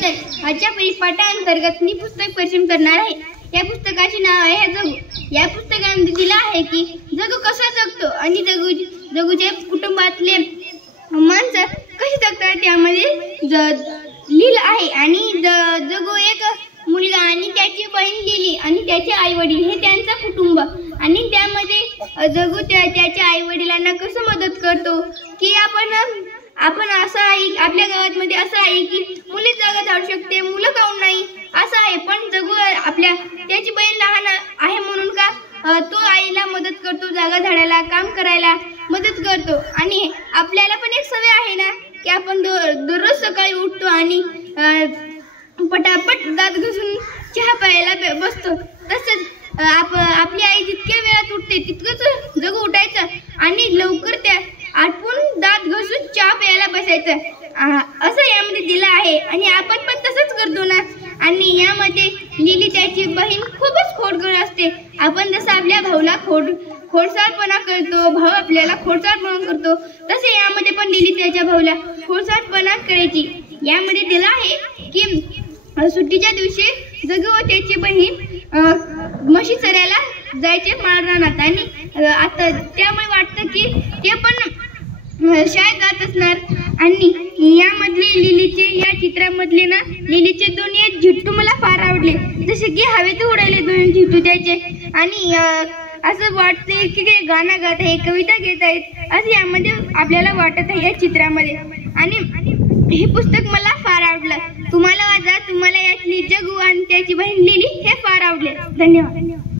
नमस्कार. आजच्या पाठांतर्गत मी पुस्तक परिचय करणार आहे. या पुस्तकाचे नाव आहे जगू. या पुस्तकामध्ये दिलं आहे की जगू कसा जगतो आणि जगूच्या कुटुंबातले माणसं कशी जगतात त्यामध्ये लिहिलं आहे. आणि जगू एक मुलगा आणि त्याची बहीण लिली आणि त्याचे आई वडील हे त्यांचं कुटुंब. आणि त्यामध्ये जगू त्याच्या आई वडिलांना कसं मदत करतो की आपण असं आहे आपल्या गावामध्ये असं आहे की मुली जागा झाडू शकते, मुलं काऊन नाही असं आहे. पण जगू त्याची बहीण लहान आहे म्हणून का तो आईला मदत करतो, जागा झाडायला काम करायला मदत करतो. आणि आपल्याला पण एक सवय आहे ना की आपण दररोज सकाळी उठतो आणि पटापट दात घासून चहा प्यायला बसतो. तसंच आपली आई जितक्या वेळात उठते तितकंच जगू उठायचं आणि लवकर त्या आटपून दात घासून चहा प्यायला बसायचं असं यामध्ये दिलं आहे. आणि आपण पण तसंच करतो ना. आणि यामध्ये लिली त्याची बहीण खूपच खोडकर असते. आपण जसं आपल्या भाऊला खोडसाळपणा करतो, भाऊ आपल्याला खोडसाळपणा करतो, तसे यामध्ये पण लिली त्याच्या भाऊला खोडसाळपणा करायची. यामध्ये दिलं आहे की सुट्टीच्या दिवशी जगू व त्याची बहीण म्हशी चरायला जायचे माळरानात. आणि आता त्यामुळे वाटतं की ते पण शाळेत जात असणार. आणि यामधले या चित्रामधले ना लिलीचे दोन्ही झिट्टू मला फार आवडले. जसे की हवेत उडाले दोन झिट्टू त्याचे. आणि असं वाटते की ते गाणं गात आहे, कविता घेत आहेत असं यामध्ये आपल्याला वाटत आहे या चित्रामध्ये. आणि हे पुस्तक मला फार आवडलं. तुम्हाला यातली जगू आणि त्याची बहीण लिली हे फार आवडले. धन्यवाद.